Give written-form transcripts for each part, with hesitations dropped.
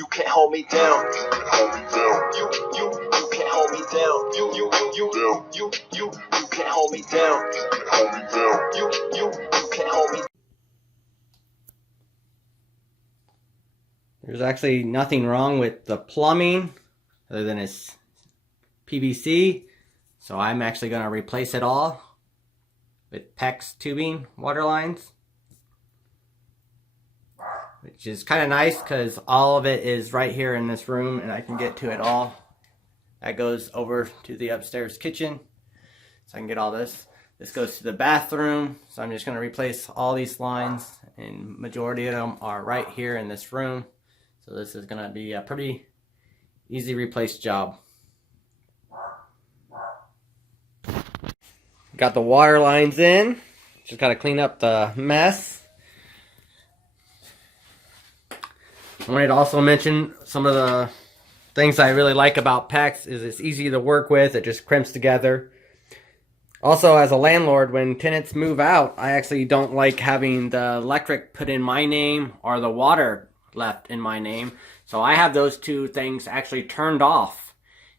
You can't hold me down. You can't hold me down. You can't hold me down. You can't hold me down. You can't hold me down. You can't hold me. There's actually nothing wrong with the plumbing other than it's PVC. So I'm actually going to replace it all with PEX tubing water lines, which is kind of nice because all of it is right here in this room and I can get to it all. That goes over to the upstairs kitchen, so I can get all this. This goes to the bathroom, so I'm just going to replace all these lines, and majority of them are right here in this room. So this is going to be a pretty easy replace job. Got the water lines in. Just got to clean up the mess. I wanted to also mention some of the things I really like about PEX is it's easy to work with. It just crimps together. Also, as a landlord, when tenants move out, I actually don't like having the electric put in my name or the water left in my name. So I have those two things actually turned off.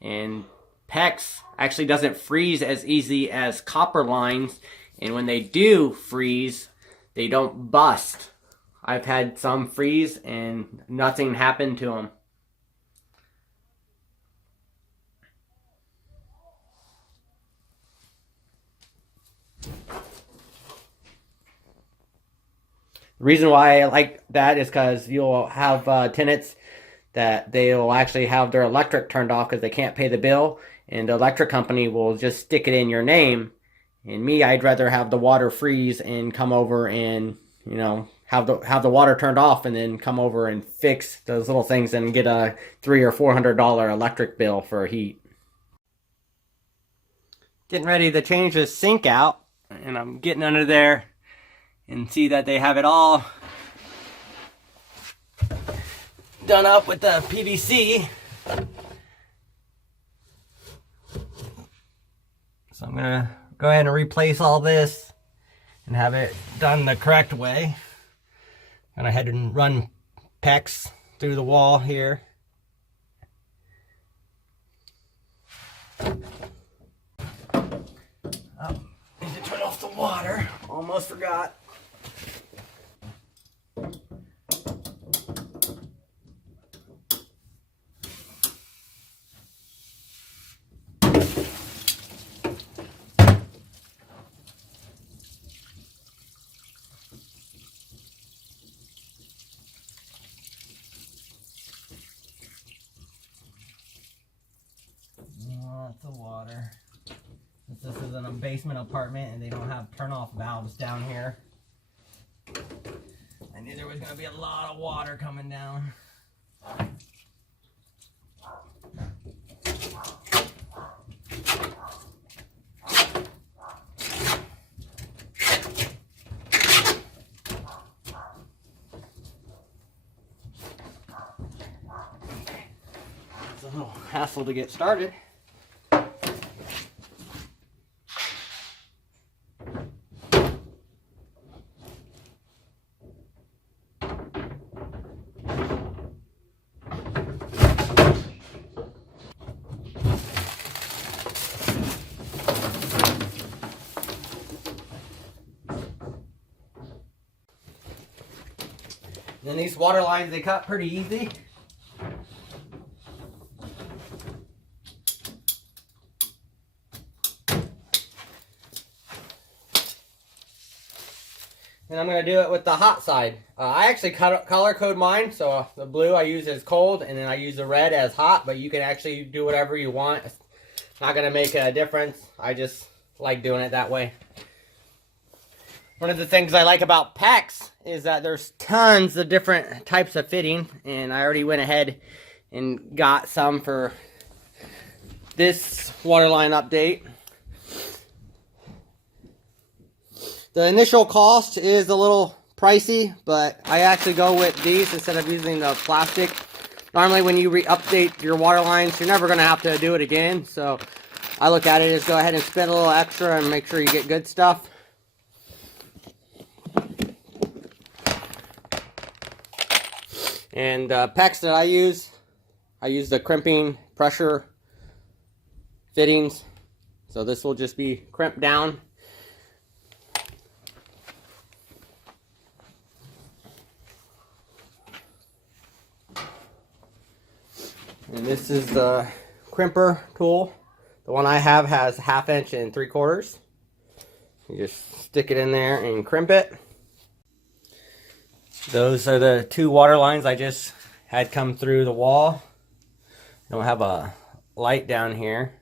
And PEX actually doesn't freeze as easy as copper lines. And when they do freeze, they don't bust. I've had some freeze and nothing happened to them. The reason why I like that is because you'll have tenants that they'll actually have their electric turned off because they can't pay the bill, and the electric company will just stick it in your name. And me, I'd rather have the water freeze and come over and, you know, have the water turned off and then come over and fix those little things and get a $300 or $400 electric bill for heat. Getting ready to change the sink out, and I'm getting under there and see that they have it all done up with the PVC. So I'm gonna go ahead and replace all this and have it done the correct way. And I had to run PEX through the wall here. Oh, need to turn off the water. Almost forgot. Lots of water. This is in a basement apartment and they don't have turn-off valves down here. I knew there was going to be a lot of water coming down. It's a little hassle to get started. Then these water lines, they cut pretty easy. And I'm going to do it with the hot side. I actually color code mine, so the blue I use as cold, and then I use the red as hot, but you can actually do whatever you want. It's not going to make a difference. I just like doing it that way. One of the things I like about PEX is that there's tons of different types of fitting, and I already went ahead and got some for this waterline update. The initial cost is a little pricey, but I actually go with these instead of using the plastic. Normally when you update your water lines, you're never going to have to do it again, so I look at it as go ahead and spend a little extra and make sure you get good stuff. And PEX that I use the crimping pressure fittings. So this will just be crimped down. And this is the crimper tool. The one I have has 1/2 inch and 3/4. You just stick it in there and crimp it. Those are the 2 water lines I just had come through the wall. I don't have a light down here.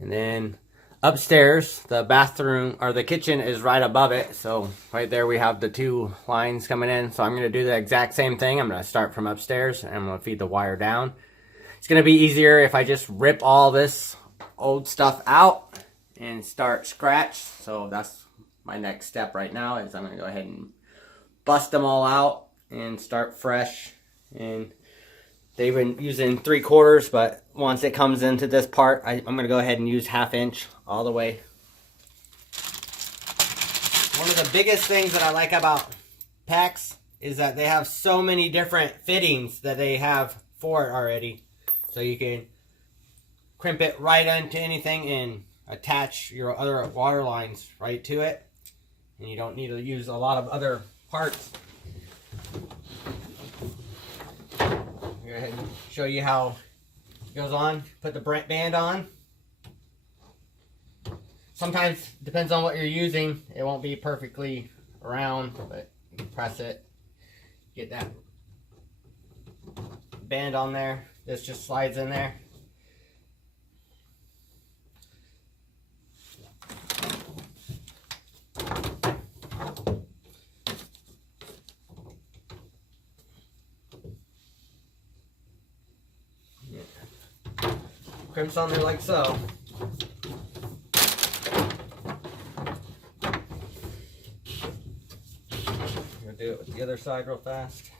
And then upstairs, the bathroom or the kitchen is right above it. So right there we have the 2 lines coming in. So I'm going to do the exact same thing. I'm going to start from upstairs and I'm going to feed the wire down. It's going to be easier if I just rip all this old stuff out and start scratch. So that's my next step right now, is I'm going to go ahead and bust them all out and start fresh. And they've been using 3/4, but once it comes into this part, I'm going to go ahead and use 1/2 inch all the way. One of the biggest things that I like about PEX is that they have so many different fittings that they have for it already. So you can crimp it right into anything and attach your other water lines right to it. And you don't need to use a lot of other parts. Go ahead and show you how it goes on. Put the band on. Sometimes, depends on what you're using, it won't be perfectly around, but you press it, get that band on there. This just slides in there. Crimps on there like so. I'm gonna do it with the other side real fast.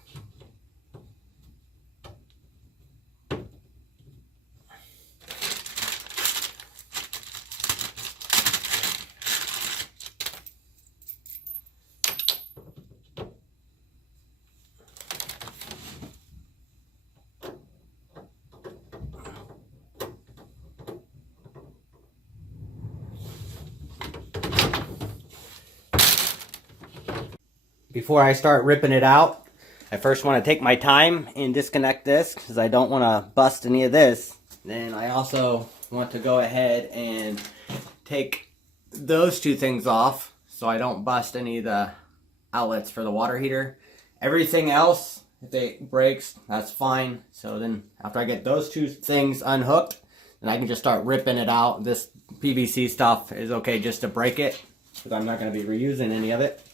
Before I start ripping it out, I first want to take my time and disconnect this because I don't want to bust any of this. Then I also want to go ahead and take those 2 things off so I don't bust any of the outlets for the water heater. Everything else, if it breaks, that's fine. So then after I get those 2 things unhooked, then I can just start ripping it out. This PVC stuff is okay just to break it because I'm not going to be reusing any of it.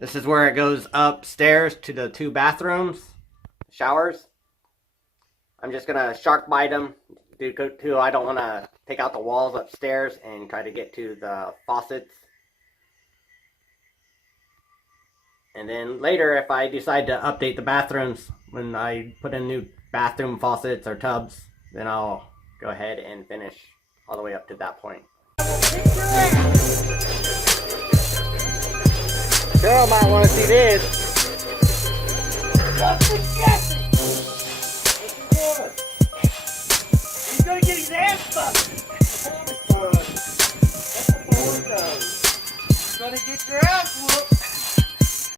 This is where it goes upstairs to the 2 bathrooms, showers. I'm just gonna shark bite them due to I don't want to take out the walls upstairs and try to get to the faucets. And then later, if I decide to update the bathrooms, when I put in new bathroom faucets or tubs, then I'll go ahead and finish all the way up to that point. Girl might want to see this. He's gonna get his ass fucked. He's gonna get your ass whooped.